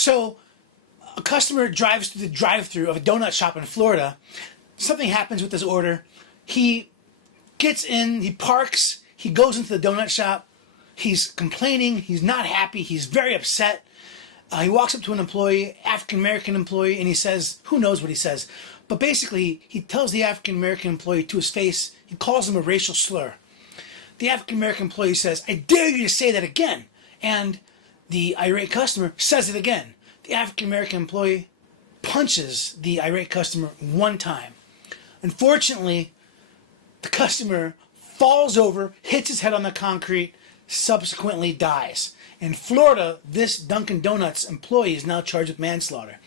So a customer drives through the drive-thru of a donut shop in Florida. Something happens with his order. He gets in, he parks, he goes into the donut shop. He's complaining, he's not happy, he's very upset. He walks up to an employee, African-American employee, and he says, who knows what he says, but basically he tells the African-American employee to his face, he calls him a racial slur. The African-American employee says, I dare you to say that again. And the irate customer says it again. The African-American employee punches the irate customer one time. Unfortunately, the customer falls over, hits his head on the concrete, subsequently dies. In Florida, this Dunkin' Donuts employee is now charged with manslaughter.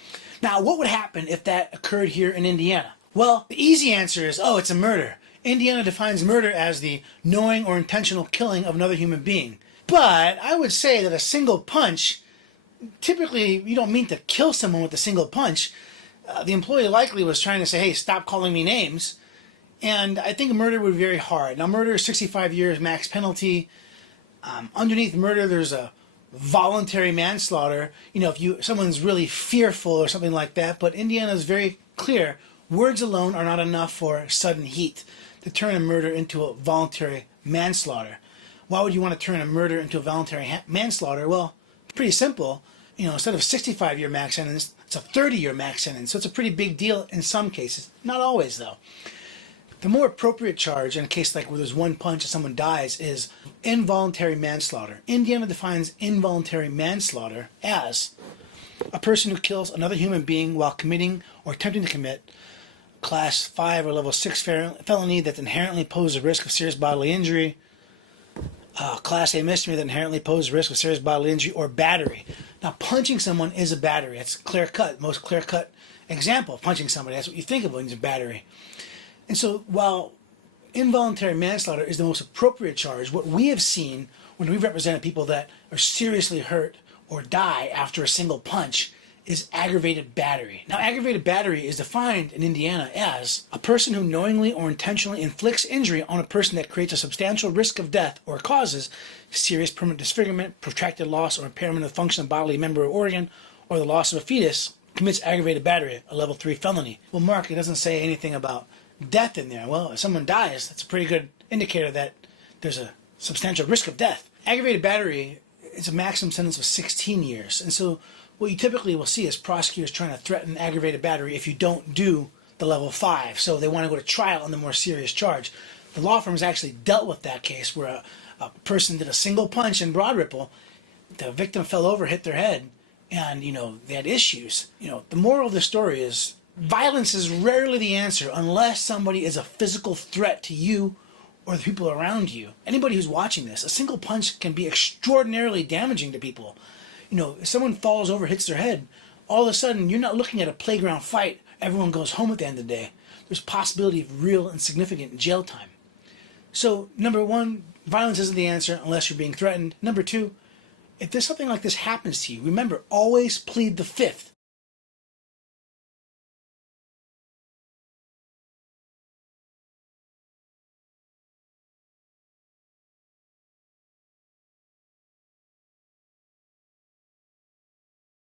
Now, what would happen if that occurred here in Indiana? Well, the easy answer is, it's a murder. Indiana defines murder as the knowing or intentional killing of another human being. But I would say that a single punch, typically you don't mean to kill someone with a single punch. The employee likely was trying to say, hey, stop calling me names. And I think murder would be very hard. Now, murder is 65 years max penalty. Underneath murder, there's a voluntary manslaughter. If someone's really fearful or something like that. But Indiana is very clear. Words alone are not enough for sudden heat to turn a murder into a voluntary manslaughter. Why would you want to turn a murder into a voluntary manslaughter? Well, it's pretty simple. Instead of 65-year max sentence, it's a 30-year max sentence. So it's a pretty big deal in some cases. Not always, though. The more appropriate charge in a case like where there's one punch and someone dies is involuntary manslaughter. Indiana defines involuntary manslaughter as a person who kills another human being while committing or attempting to commit Class 5 or Level 6 felony that inherently poses a risk of serious bodily injury, Class A misdemeanor that inherently poses a risk of serious bodily injury, or battery. Now, punching someone is a battery. That's clear-cut. Most clear-cut example of punching somebody. That's what you think of when it's a battery. And so while involuntary manslaughter is the most appropriate charge, what we have seen when we've represented people that are seriously hurt or die after a single punch is aggravated battery. Now, aggravated battery is defined in Indiana as a person who knowingly or intentionally inflicts injury on a person that creates a substantial risk of death or causes serious permanent disfigurement, protracted loss or impairment of function of bodily member or organ, or the loss of a fetus, commits aggravated battery, a Level 3 felony. Well, Marc, it doesn't say anything about death in there. Well, if someone dies, that's a pretty good indicator that there's a substantial risk of death. Aggravated battery is a maximum sentence of 16 years. And so what you typically will see is prosecutors trying to threaten aggravated battery if you don't do the Level 5. So they want to go to trial on the more serious charge. The law firm has actually dealt with that case where a person did a single punch in Broad Ripple. The victim fell over, hit their head, and, they had issues. The moral of the story is violence is rarely the answer unless somebody is a physical threat to you or the people around you. Anybody who's watching this, a single punch can be extraordinarily damaging to people. If someone falls over, hits their head, all of a sudden you're not looking at a playground fight. Everyone goes home at the end of the day. There's possibility of real and significant jail time. So, number one, violence isn't the answer unless you're being threatened. Number two, if there's something like this happens to you, remember, always plead the fifth.